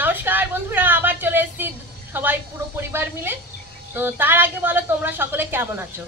নমস্কার বন্ধুরা, আবার চলে এসেছি সবাই পুরো পরিবার মিলে। তো তার আগে বলো তোমরা সকলে কেমন আছো?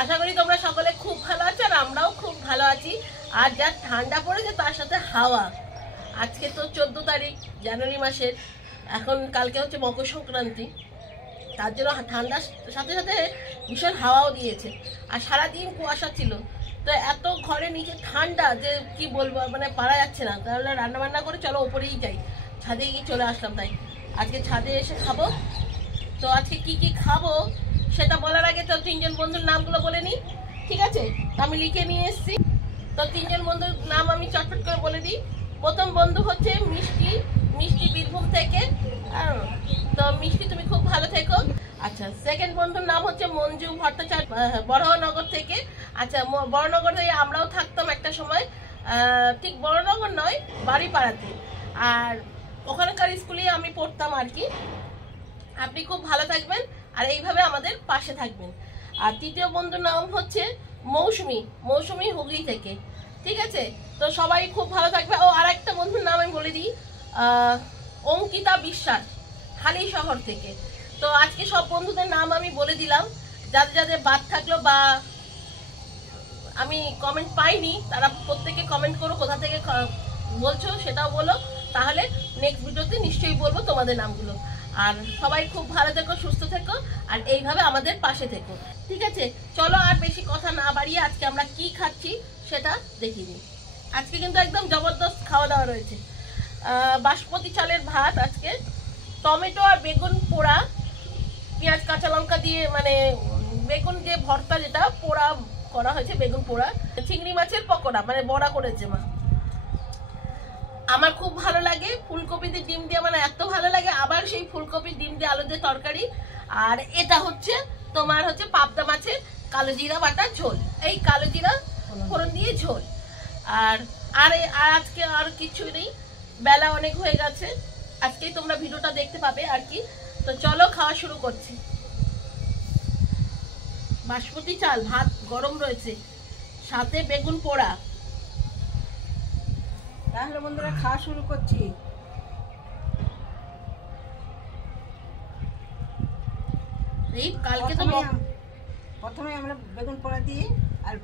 আশা করি তোমরা সকলে খুব ভালো আছো, আর আমরাও খুব ভালো আছি। আর যা ঠান্ডা পড়েছে তার সাথে হাওয়া। আজকে তো 14 তারিখ জানুয়ারি মাসের, এখন কালকে হচ্ছে মকর সংক্রান্তি, তার জন্য ঠান্ডার সাথে সাথে ভীষণ হাওয়াও দিয়েছে। আর সারাদিন কুয়াশা ছিল, তো এত ঘরে নিচে ঠান্ডা যে কি বলবো, মানে পারা যাচ্ছে না। তাহলে রান্না বান্না করে চলো ওপরেই যাই, ছাদে গিয়ে চলে আসলাম। তাই আজকে ছাদে এসে খাবো। তো আজকে কি কি খাবো সেটা বলার আগে তো 3জন বন্ধুর নামগুলো বলে নিই, ঠিক আছে? আমি লিখে নিয়ে এসেছি। তো 3জন বন্ধুর নাম আমি চটপট করে বলে দিই। প্রথম বন্ধু হচ্ছে মিষ্টি, মিষ্টি বীরভূম থেকে। তো মিষ্টি তুমি খুব ভালো থেকো। আচ্ছা, সেকেন্ড বন্ধুর নাম হচ্ছে মঞ্জু ভট্টাচার্য, বড়নগর থেকে। আচ্ছা, বড়নগর থেকে আমরাও থাকতাম একটা সময়, ঠিক বড়নগর নয়, বাড়িপাড়াতে। আর ওখানকার স্কুলেই আমি পড়তাম আর কি। আপনি খুব ভালো থাকবেন আর এইভাবে আমাদের পাশে থাকবেন। আর তৃতীয় বন্ধুর নাম হচ্ছে মৌসুমি, মৌসুমি হুগলি থেকে, ঠিক আছে? তো সবাই খুব ভালো থাকবে। ও আর একটা বন্ধুর নাম আমি বলে দিই, অঙ্কিতা বিশ্বাস, হালি শহর থেকে। তো আজকে সব বন্ধুদের নাম আমি বলে দিলাম। যাদের যাদের বাদ থাকলো বা আমি কমেন্ট পাইনি, তারা প্রত্যেকে কমেন্ট করো, কোথা থেকে বলছো সেটাও বলো, তাহলে নেক্সট ভিডিওতে নিশ্চয়ই বলবো তোমাদের নামগুলো। আর সবাই খুব ভালো থেকো, সুস্থ থেকো, আর এইভাবে আমাদের পাশে থেকো, ঠিক আছে? চলো আর বেশি কথা না বাড়িয়ে আজকে আমরা কি খাচ্ছি সেটা দেখিয়ে দিই। আজকে কিন্তু একদম জবরদস্ত খাওয়া দাওয়া রয়েছে। বাসমতি চালের ভাত, আজকে টমেটো আর বেগুন পোড়া, পেঁয়াজ কাঁচা লঙ্কা দিয়ে, মানে বেগুন যে ভর্তা, যেটা পোড়া করা হয়েছে বেগুন পোড়া, চিংড়ি মাছের পকোড়া, মানে বড়া করেছে মা। আমার খুব ভালো লাগে ফুলকপি দিয়ে ডিম দিয়ে, মানে এত ভালো লাগে। আবার সেই ফুলকপি ডিম দিয়ে আলু দিয়ে তরকারি। আর এটা হচ্ছে তোমার হচ্ছে পাবদা মাছের কালো জিরা বাটা ঝোল, এই কালো জিরা ফোড়ন দিয়ে ঝোল। আর আর আজকে আর কিছু নেই, বেলা অনেক হয়ে গেছে। আজকেই তোমরা ভিডিওটা দেখতে পাবে আর কি। তো চলো খাওয়া শুরু করছি। বাসমতি চাল ভাত গরম রয়েছে, সাথে বেগুন পোড়া। তাহলে বন্ধুরা খাওয়া শুরু করছি। এই কালকে তো প্রথমে আমরা বেগুন পোড়া দিয়ে আর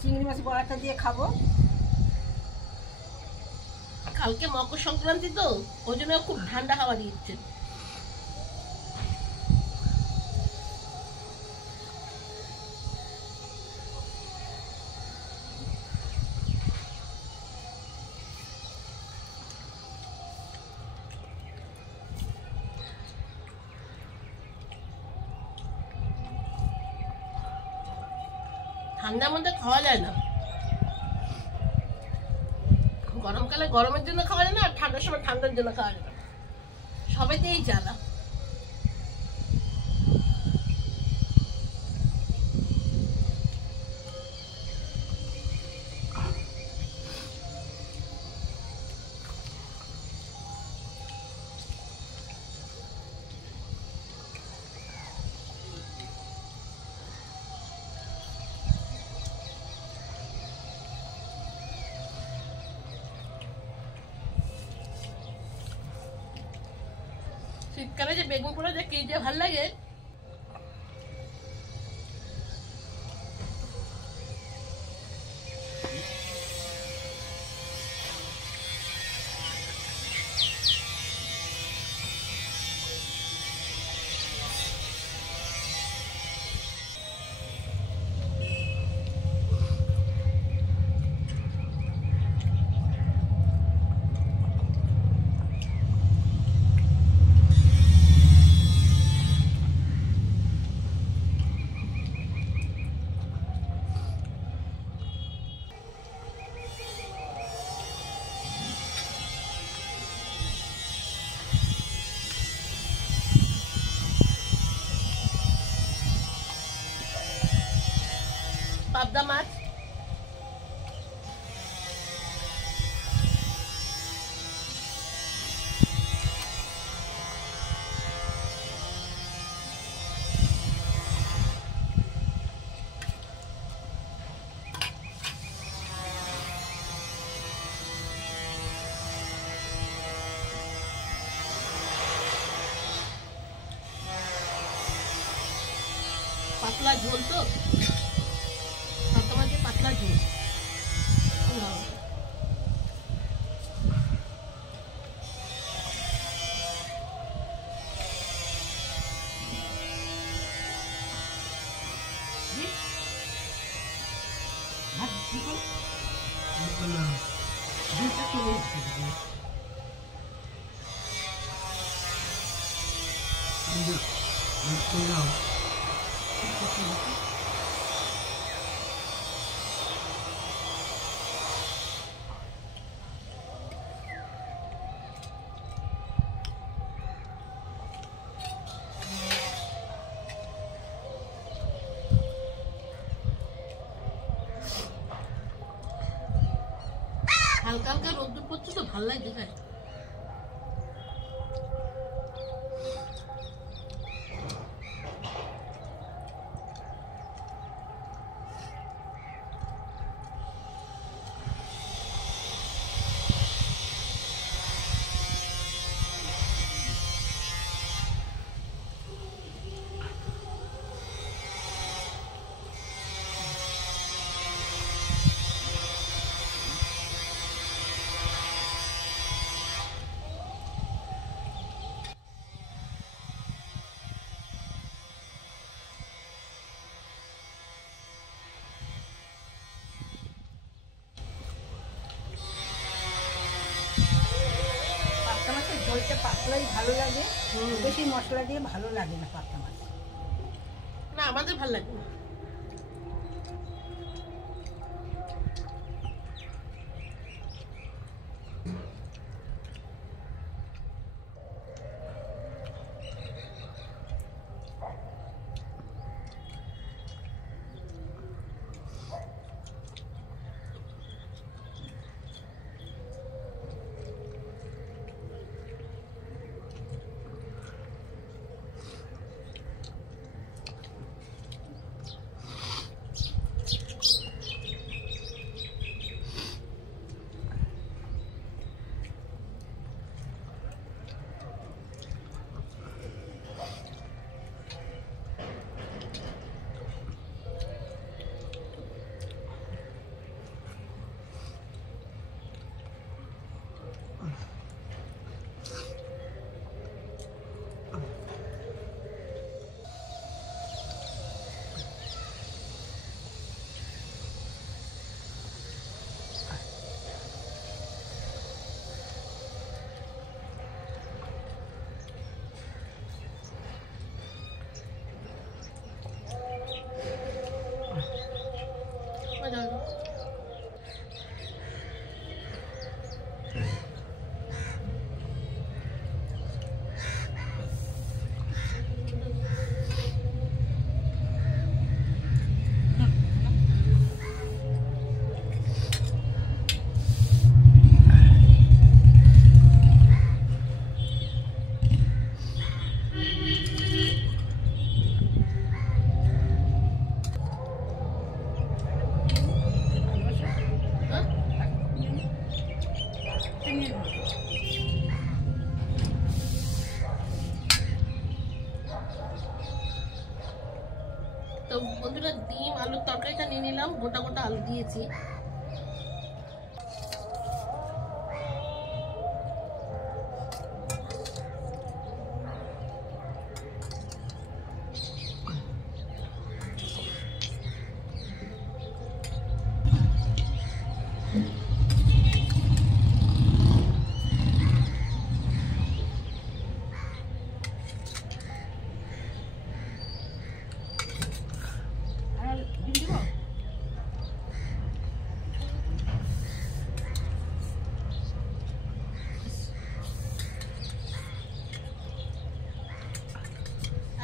চিংড়ি মাছ বড়াটা দিয়ে খাবো। কালকে মকর সংক্রান্তি, তো ওই জন্য খুব ঠান্ডা হাওয়া দিচ্ছে। ঠান্ডার মধ্যে খাওয়া যায় না, গরমকালে গরমের জন্য খাওয়া যায় না, আর ঠান্ডার সময় ঠান্ডার জন্য খাওয়া যায় না। সবেতেই জ্বালা। শীতকালে যে বেগুন পোড়া যে কি যে ভাল লাগে। ঝোল তো, পাবদা মাছের পাতলা ঝোল। হালকা হালকা রোদ্দুর পড়ছে তো, ভালো লাগছে খাই। পাবদা মাছের ঝোলটা পাতলাই ভালো লাগে, বেশি মশলা দিয়ে ভালো লাগে না পাবদা মাছ। না, আমাদের ভালো লাগে না। তো বন্ধুরা, ডিম আলুর তরকারিটা নিয়ে নিলাম, গোটা গোটা আলু দিয়েছি।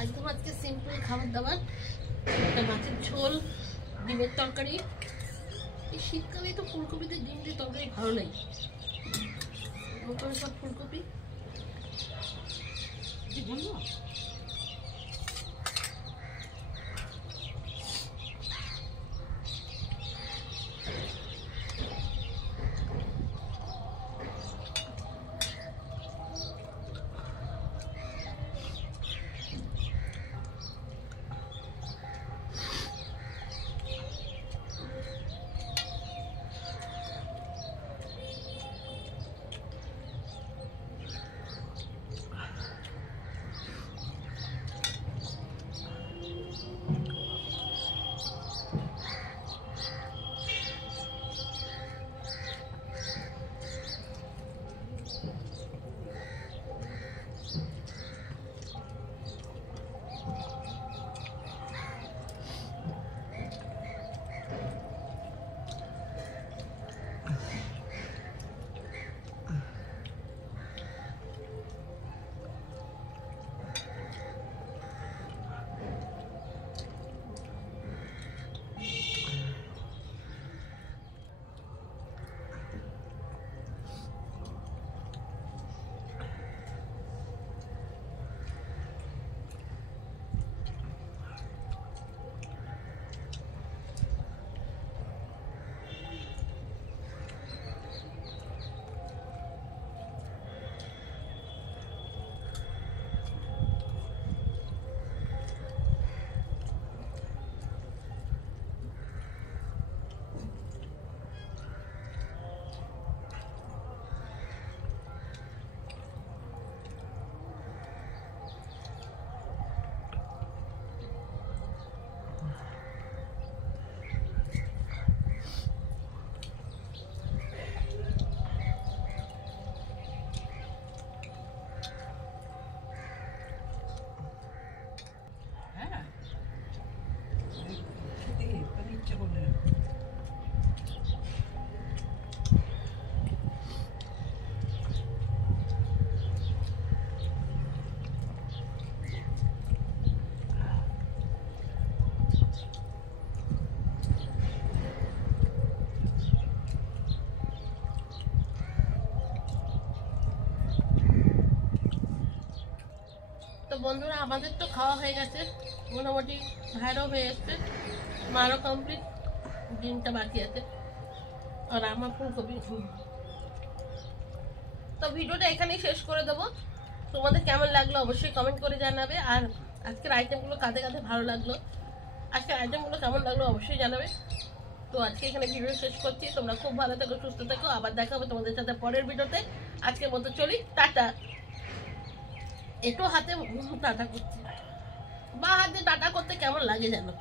একদম আজকে সিম্পল খাবার দাবার, একটা মাছের ঝোল, ডিমের তরকারি। এই শীতকালে তো ফুলকপিতে ডিম দিয়ে তরকারি ভালো লাগে, নতুন সব ফুলকপি। তো বন্ধুরা আমাদের তো খাওয়া হয়ে গেছে, মোটামুটি ভাইরাও হয়ে এসছে, মারও কমপ্লিট, ডিমটা বাকি আছে আর আমার ফুলকপি। তো ভিডিওটা এখানেই শেষ করে দেবো। তোমাদের কেমন লাগলো অবশ্যই কমেন্ট করে জানাবে। আর আজকের আইটেমগুলো কাদের কাদের ভালো লাগলো, আজকের আইটেমগুলো কেমন লাগলো অবশ্যই জানাবে। তো আজকে এখানে ভিডিও শেষ করছি। তোমরা খুব ভালো থেকো, সুস্থ থেকো, আবার দেখা হবে তোমাদের সাথে পরের ভিডিওতে। আজকের মতো চলি, টাটা। একটু হাতে টাটা করছি, বা হাতে টাটা করতে কেমন লাগে জানো।